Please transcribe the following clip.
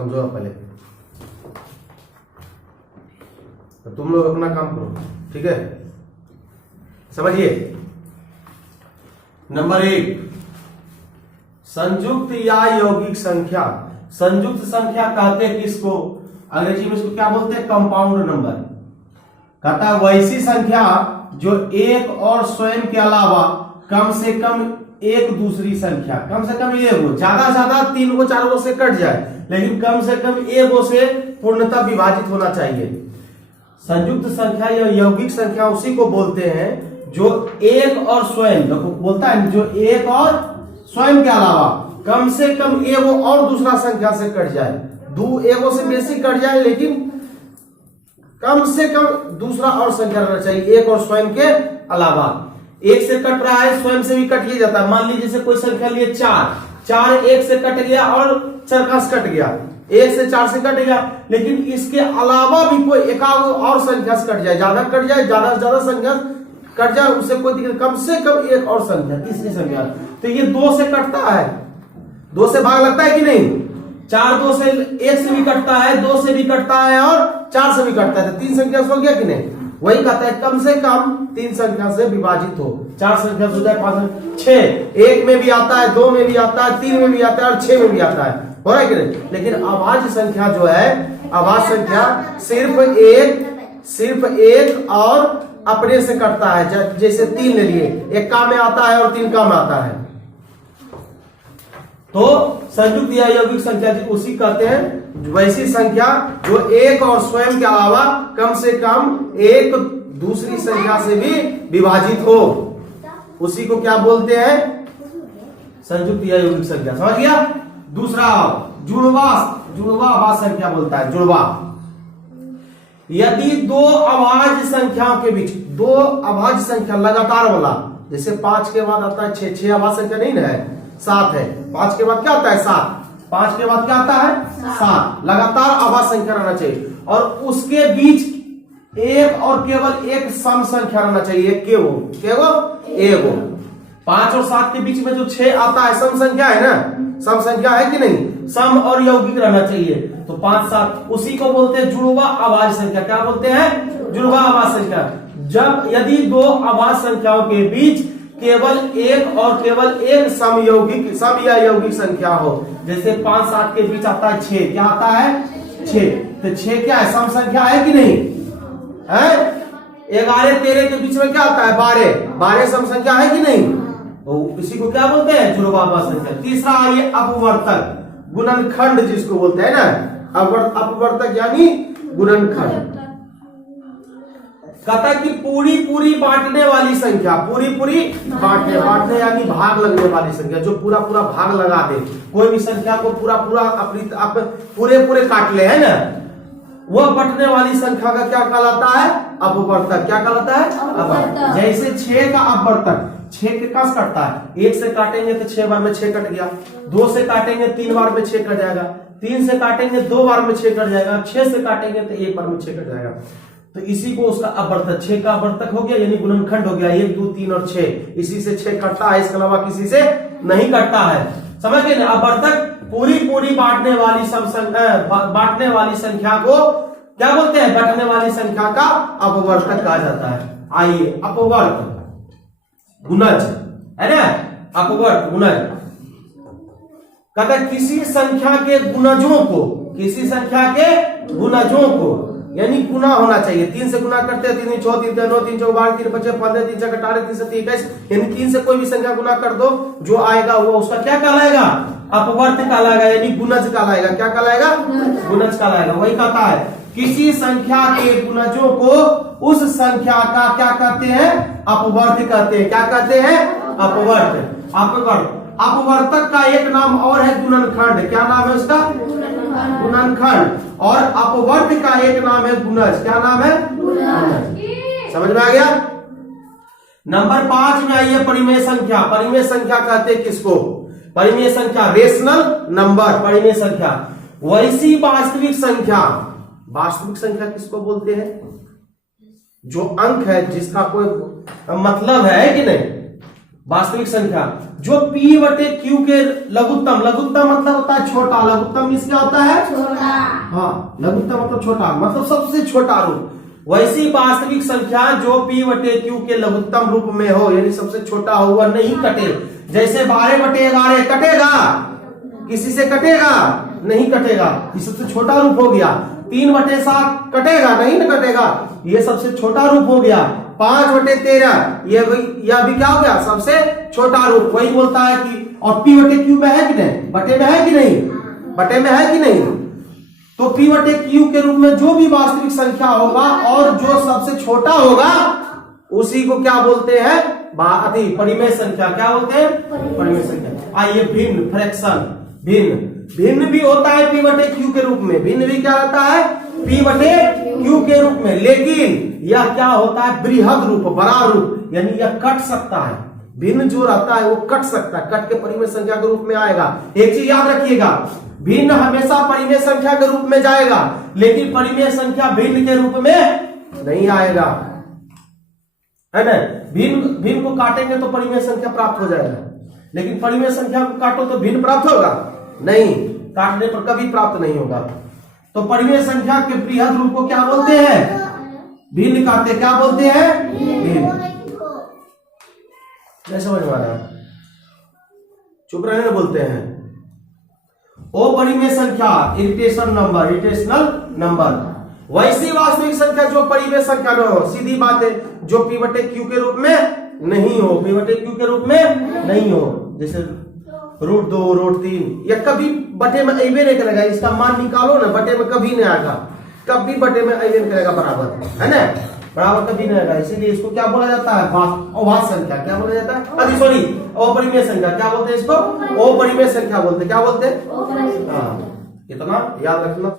समझो आप पहले, तो तुम लोग अपना काम करो, ठीक है। समझिए, नंबर 1, संयुक्त या यौगिक संख्या। संयुक्त संख्या कहते हैं किसको, अंग्रेजी में इसको क्या बोलते हैं, कंपाउंड नंबर। कहता है वैसी संख्या जो एक और स्वयं के अलावा कम से कम एक दूसरी संख्या, कम से कम एक हो, ज्यादा से ज्यादा 3 को 4 से कट जाए, लेकिन कम से कम एक से पूर्णतः विभाजित होना चाहिए। संयुक्त संख्या या यौगिक संख्या उसी को बोलते हैं जो एक और स्वयं, देखो बोलता है जो एक और स्वयं के अलावा कम से कम एगो और दूसरा संख्या से कट जाए, दो एगो से बेसी कट जाए, लेकिन कम से कम दूसरा और संख्या रहना चाहिए, एक और स्वयं के अलावा। एक से कट रहा है, स्वयं से भी कट ही जाता है। मान लीजिए जैसे कोई संख्या लिए 4 एक से कट गया और 4 का कट गया, 1 से 4 से कट गया, लेकिन इसके अलावा भी कोई एकाध और संख्या से कट जाए, ज्यादा कट जाए, ज्यादा से ज्यादा संख्या कट जाए, उससे कोई दिक्कत, कम से कम एक और संख्या, तीसरी संख्या। तो ये 2 से कटता है, 2 से भाग लगता है कि नहीं, 4 2 से 1 से भी कटता है, 2 से भी कटता है और 4 से भी कटता है, तो 3 संख्या से हो गया कि नहीं। वही कहता है कम से कम 3 संख्या से विभाजित हो, 4 संख्या से हो जाए, 5 6, 1 में भी आता है, 2 में भी आता है, 3 में भी आता है और 6 में भी आता है, हो रहा है कि नहीं। लेकिन अभाज्य संख्या जो है, अभाज्य संख्या सिर्फ एक और अपने से कटता है। जैसे 3 ले लिए, 1 काम में आता है और 3 काम में आता है, तो संयुक्त या यौगिक संख्या उसी कहते हैं वैसी संख्या जो एक और स्वयं के अलावा कम से कम एक दूसरी संख्या से भी विभाजित हो, उसी को क्या बोलते हैं, संयुक्त या यौगिक संख्या। समझ गया। दूसरा जुड़वा संख्या बोलता है, जुड़वा। यदि 2 अभाज्य संख्याओं के बीच, 2 अभाज्य संख्या लगातार वाला, जैसे 5 के बाद आता है 6, 6 अभाज्य संख्या नहीं ना है, 7 है, 5 के बाद क्या आता है 7, 5 के बाद क्या आता है 7, लगातार अभाज्य संख्या रहना चाहिए, और उसके बीच एक और केवल एक सम संख्या रहना चाहिए, केवल एगो। 5 और 7 के बीच में जो 6 आता है सम संख्या है ना, सम संख्या है कि नहीं, सम और यौगिक रहना चाहिए। तो 5 7 उसी को बोलते हैं जुड़वा अभाज्य संख्या। क्या बोलते हैं, जुड़वा अभाज्य संख्या। जब यदि 2 अभाज्य संख्याओं के बीच केवल एक सम या यौगिक संख्या हो, जैसे 5 7 के बीच आता है 6, क्या आता है 6, तो 6 क्या है, सम संख्या है कि नहीं है। 11 13 के बीच में क्या आता है 12 सम संख्या है कि नहीं, तो इसी को क्या बोलते हैं, जुड़वा अभाज्य संख्या। तीसरा आइए अपवर्तक, गुणनखंड जिसको बोलते हैं ना, अपवर्तक यानी गुणनखंड। कहता कि पूरी बांटने वाली संख्या, पूरी बांटने यानी भाग लगने वाली संख्या, जो पूरा भाग लगा दे, कोई भी संख्या को पूरा अपनी आप पूरे काट ले, है ना, वह बंटने वाली संख्या का क्या कहलाता है, अपवर्तक। क्या कहलाता है, अपवर्तक। जैसे 6 का अपवर्तक, 6 के कस कटता है, 1 से काटेंगे तो 6 बार में 6 कट गया, 2 से काटेंगे 3 बार में 6 कट जाएगा, 3 से काटेंगे 2 बार में 6 कट जाएगा, 6 से काटेंगे तो 1 बार में 6 कट जाएगा। तो इसी को उसका अपवर्तक, 6 का अपवर्तक हो गया, यानी गुणनखंड हो गया, 1 2 3 और 6, इसी से 6 कटता है, इसके अलावा किसी से नहीं कटता है। समझ गए ना। अपवर्तक पूरी बांटने वाली संख्या को क्या बोलते हैं, बांटने वाली संख्या का अपवर्तक कहा जाता है। आइए अपवर्त गुणज है ना, अपवर्त गुणज। कहता किसी संख्या के गुणजों को यानी गुना होना चाहिए। 3 से गुना करते हैं, 3 6 3 9 3 4 12 3 5 15 3 6 18 3 7 21, यानी 3 से कोई भी संख्या गुना कर दो, जो आएगा वो उसका क्या कहलाएगा, अपवर्त कहलाएगा, यानी गुणज कहलाएगा। क्या कहलाएगा, गुणज कहलाएगा। वही कहता है किसी संख्या के गुणजों को उस संख्या का क्या कहते हैं, अपवर्त कहते हैं। क्या कहते हैं, अपवर्त। अपवर्तक का एक नाम और है गुणनखंड। क्या नाम है उसका, गुणनखंड। और अपवर्त का एक नाम है गुणज। क्या नाम है, गुणज। समझ में आ गया। नंबर 5 में आइए परिमेय संख्या। परिमेय संख्या कहते हैं किसको, परिमेय संख्या, रेशनल नंबर, परिमेय संख्या। वैसी वास्तविक संख्या, वास्तविक संख्या किसको बोलते हैं, जो अंक है जिसका कोई मतलब है कि नहीं, वास्तविक संख्या जो p बटे q के लघुत्तम, लघुत्तम मतलब होता है छोटा, लघुत्तम मीन्स क्या होता है? छोटा। हाँ, लघुत्तम मतलब छोटा, मतलब सबसे छोटा रूप। वैसी वास्तविक संख्या जो p बटे q के लघुत्तम रूप में हो, यानी सबसे छोटा हो, वह नहीं कटे। जैसे 12 बटे 11 कटेगा? किसी से कटेगा? नहीं कटेगा, ये सबसे छोटा रूप हो गया। 3 बटे 7 कटेगा? नहीं ना कटेगा, ये सबसे छोटा रूप हो गया। 5 बटे 13 यह भी क्या हो गया? सबसे छोटा रूप। वही बोलता है कि और p बटे q में है कि नहीं? बटे में है कि नहीं? बटे में है कि नहीं? तो p बटे q के रूप में जो भी वास्तविक संख्या होगा और जो सबसे छोटा होगा उसी को क्या बोलते हैं? परिमेय संख्या। क्या बोलते हैं? परिमेय संख्या। आइए भिन्न, फ्रैक्शन, भिन्न, भिन्न भी होता है p बटे q के रूप में। भिन्न भी क्या होता है? p बटे q के रूप में। लेकिन यह क्या होता है? बृहद रूप, बड़ा रूप, यानी यह कट सकता है। भिन्न जो रहता है वो कट सकता है, कट के परिमेय संख्या के रूप में आएगा। एक चीज याद रखिएगा, भिन्न हमेशा परिमेय संख्या के रूप में जाएगा, लेकिन परिमेय संख्या भिन्न के रूप में नहीं आएगा, है ना? भिन्न को काटेंगे तो परिमेय संख्या प्राप्त हो जाएगा, लेकिन परिमेय संख्या को काटो तो भिन्न प्राप्त होगा? नहीं, काटने पर कभी प्राप्त नहीं होगा। तो परिमेय संख्या के बृहद रूप को क्या बोलते हैं? भिन्न कहते। क्या बोलते हैं? भिन्न। नहीं समझ में आ रहा है? चुप रहने बोलते हैं। ओ परिमेय संख्या, इरिटेशनल नंबर। वैसी वास्तविक संख्या जो परिमेय संख्या न हो, सीधी बात है, जो p बटे q के रूप में नहीं हो, p बटे q के रूप में नहीं हो। जैसे √2, √3, यह कभी बटे में अबे नहीं करेगा। इसका मान निकालो ना, बटे में कभी नहीं आएगा, कभी बटे में अबे नहीं करेगा बराबर, है ना? बराबर कभी नहीं आएगा। इसीलिए इसको क्या बोला जाता है? अवाच्य संख्या। क्या बोला जाता है? सॉरी, अपरिमेय संख्या। क्या बोलते हैं इसको? अपरिमेय संख्या बोलते। क्या बोलते हैं? हाँ, इतना याद रखना।